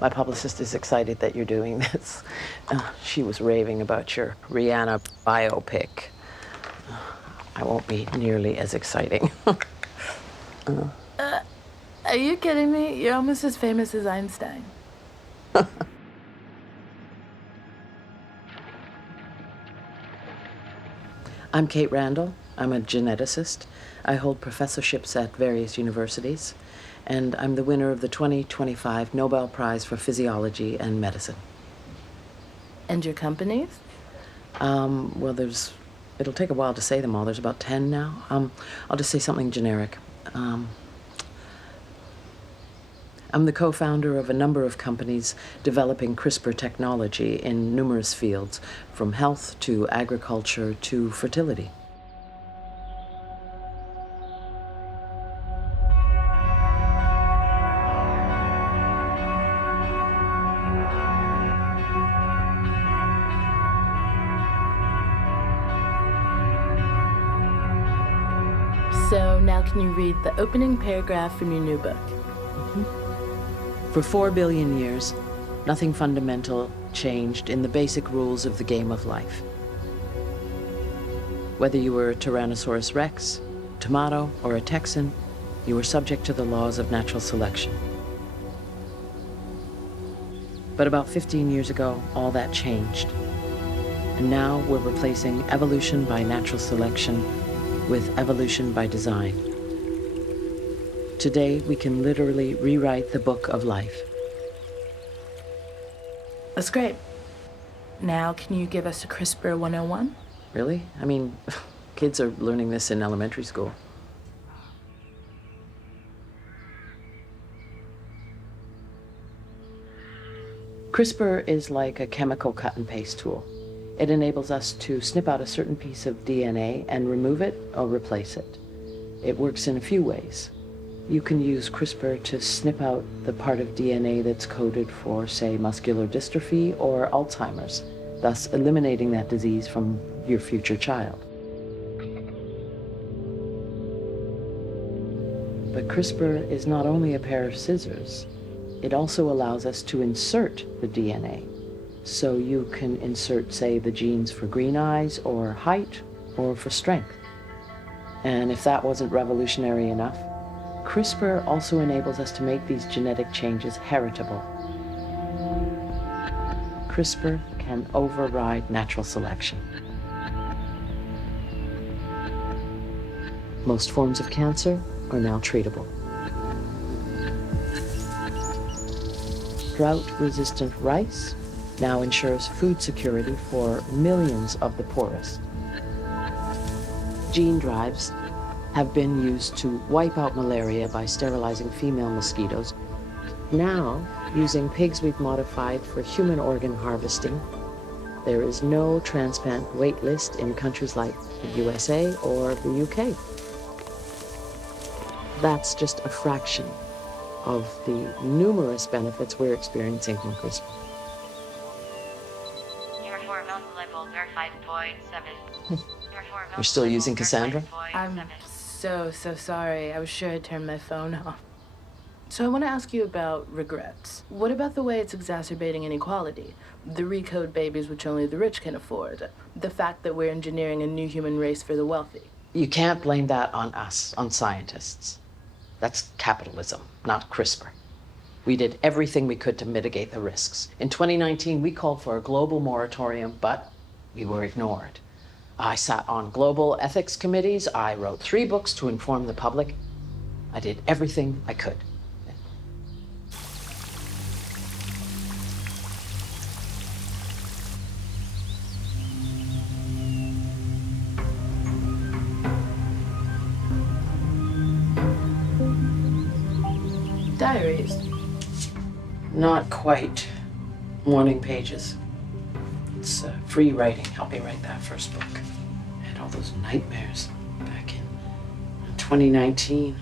My publicist is excited that you're doing this. She was raving about your Rihanna biopic. I won't be nearly as exciting. Are you kidding me? You're almost as famous as Einstein. I'm Kate Randall. I'm a geneticist. I hold professorships at various universities, and I'm the winner of the 2025 Nobel Prize for Physiology and Medicine. And your companies? Well, it'll take a while to say them all. There's about 10 now. I'll just say something generic. I'm the co-founder of a number of companies developing CRISPR technology in numerous fields, from health to agriculture to fertility. So now can you read the opening paragraph from your new book? For 4 billion years, nothing fundamental changed in the basic rules of the game of life. Whether you were a Tyrannosaurus Rex, tomato, or a Texan, you were subject to the laws of natural selection. But about 15 years ago, all that changed. And now we're replacing evolution by natural selection with evolution by design. Today, we can literally rewrite the book of life. That's great. Now, can you give us a CRISPR 101? Really? I mean, kids are learning this in elementary school. CRISPR is like a chemical cut and paste tool. It enables us to snip out a certain piece of DNA and remove it or replace it. It works in a few ways. You can use CRISPR to snip out the part of DNA that's coded for, say, muscular dystrophy or Alzheimer's, thus eliminating that disease from your future child. But CRISPR is not only a pair of scissors, it also allows us to insert the DNA. So you can insert, say, the genes for green eyes or height or for strength. And if that wasn't revolutionary enough, CRISPR also enables us to make these genetic changes heritable. CRISPR can override natural selection. Most forms of cancer are now treatable. Drought-resistant rice now ensures food security for millions of the poorest. Gene drives have been used to wipe out malaria by sterilizing female mosquitoes. Now, using pigs we've modified for human organ harvesting, there is no transplant wait list in countries like the USA or the UK. That's just a fraction of the numerous benefits we're experiencing from CRISPR. Your hormone level are 5.7. You're still using Cassandra? I'm so sorry. I was sure I turned my phone off. So I want to ask you about regrets. What about the way it's exacerbating inequality? The recode babies which only the rich can afford. The fact that we're engineering a new human race for the wealthy. You can't blame that on us, on scientists. That's capitalism, not CRISPR. We did everything we could to mitigate the risks. In 2019, we called for a global moratorium, but we were ignored. I sat on global ethics committees. I wrote 3 books to inform the public. I did everything I could. Diaries. Not quite. Morning pages. It's free writing. Helped me write that first book. I had all those nightmares back in 2019.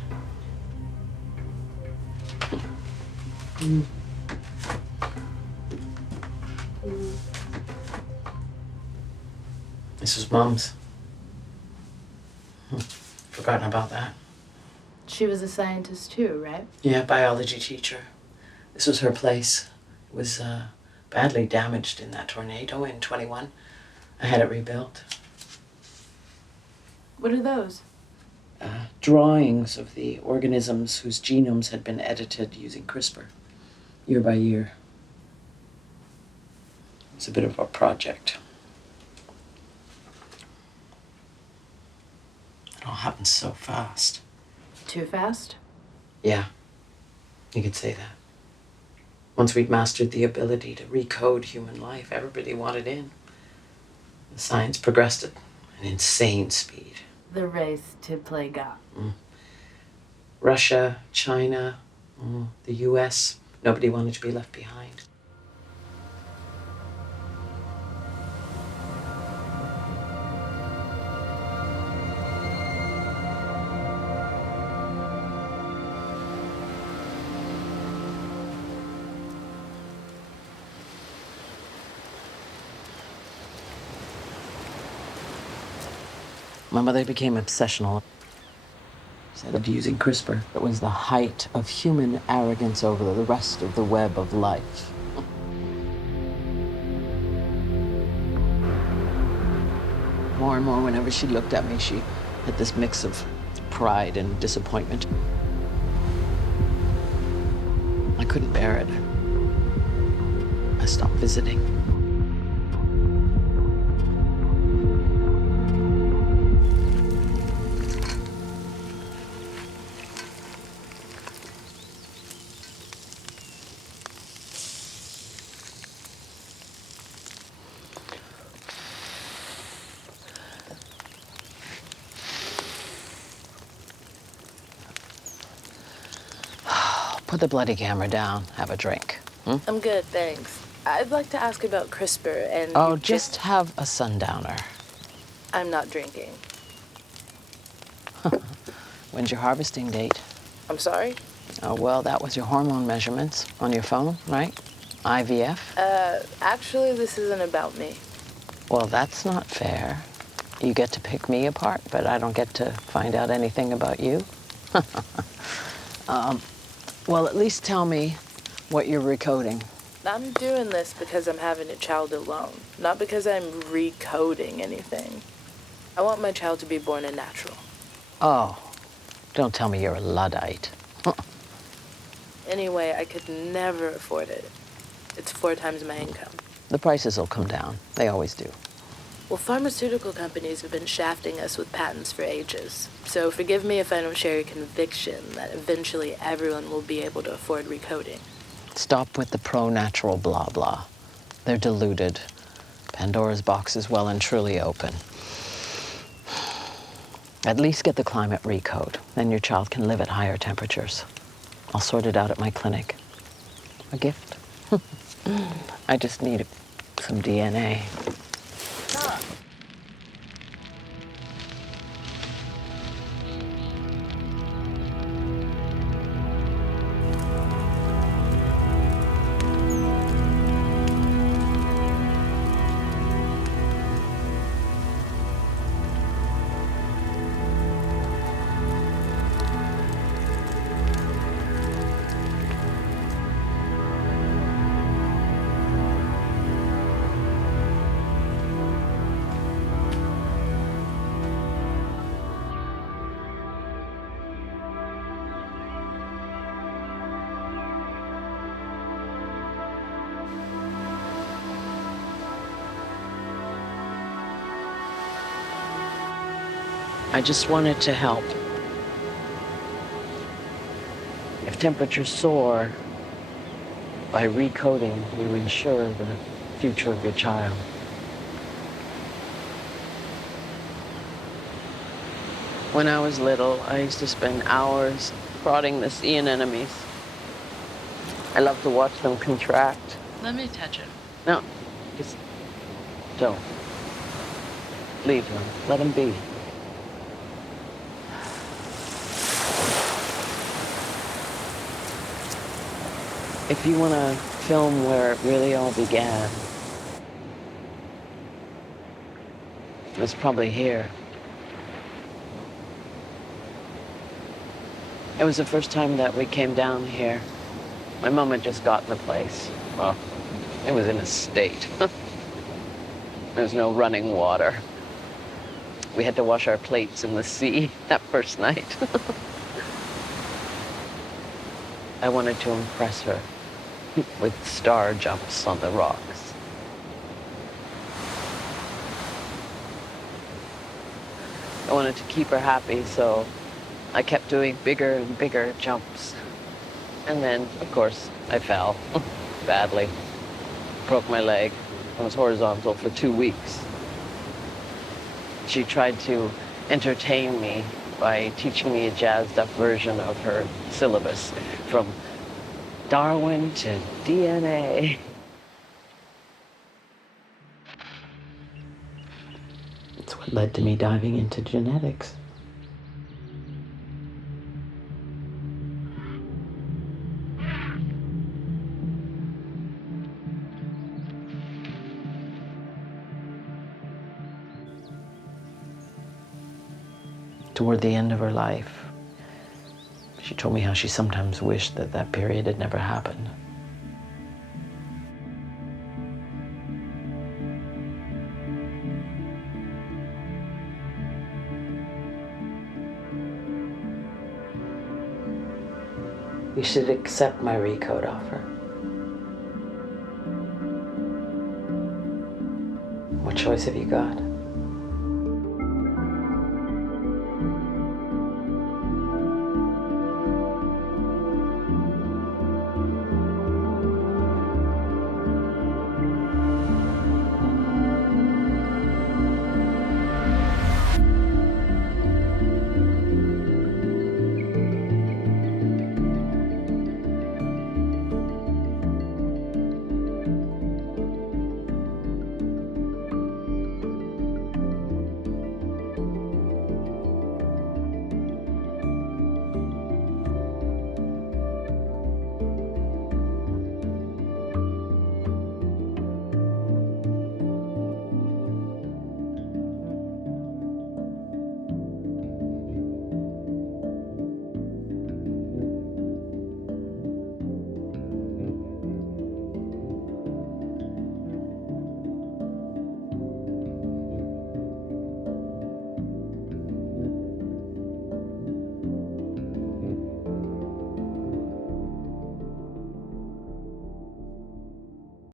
This was Mom's. Forgotten about that. She was a scientist too, right? Yeah, biology teacher. This was her place. It was badly damaged in that tornado in 21. I had it rebuilt. What are those? Drawings of the organisms whose genomes had been edited using CRISPR, year by year. It's a bit of a project. It all happened so fast. Too fast? Yeah, you could say that. Once we'd mastered the ability to recode human life, everybody wanted in. The science progressed at an insane speed. The race to play God. Russia, China, the US, nobody wanted to be left behind. My mother became obsessional. Instead of using CRISPR, it was the height of human arrogance over the rest of the web of life. More and more, whenever she looked at me, she had this mix of pride and disappointment. I couldn't bear it. I stopped visiting. Put the bloody camera down. Have a drink. I'm good, thanks. I'd like to ask about CRISPR and... Oh, just have a sundowner. I'm not drinking. When's your harvesting date? I'm sorry? Oh, well, that was your hormone measurements on your phone, right? IVF? Actually, this isn't about me. Well, that's not fair. You get to pick me apart, but I don't get to find out anything about you. Well, at least tell me what you're recoding. I'm doing this because I'm having a child alone, not because I'm recoding anything. I want my child to be born a natural. Oh, don't tell me you're a Luddite. Anyway, I could never afford it. It's 4 times my income. The prices will come down. They always do. Well, pharmaceutical companies have been shafting us with patents for ages. So forgive me if I don't share your conviction that eventually everyone will be able to afford recoding. Stop with the pro-natural blah blah. They're deluded. Pandora's box is well and truly open. At least get the climate recode. Then your child can live at higher temperatures. I'll sort it out at my clinic. A gift. I just need some DNA. I just wanted to help. If temperatures soar, by recoding, you ensure the future of your child. When I was little, I used to spend hours prodding the sea anemones. I love to watch them contract. Let me touch him. No, just don't. Leave them. Let them be. If you want to film where it really all began, it was probably here. It was the first time that we came down here. My mom had just gotten the place. Well, it was in a state. There was no running water. We had to wash our plates in the sea that first night. I wanted to impress her with star jumps on the rocks. I wanted to keep her happy, so I kept doing bigger and bigger jumps. And then, of course, I fell badly. Broke my leg. I was horizontal for 2 weeks. She tried to entertain me by teaching me a jazzed up version of her syllabus from Darwin to DNA. It's what led to me diving into genetics. Toward the end of her life, she told me how she sometimes wished that that period had never happened. You should accept my recode offer. What choice have you got?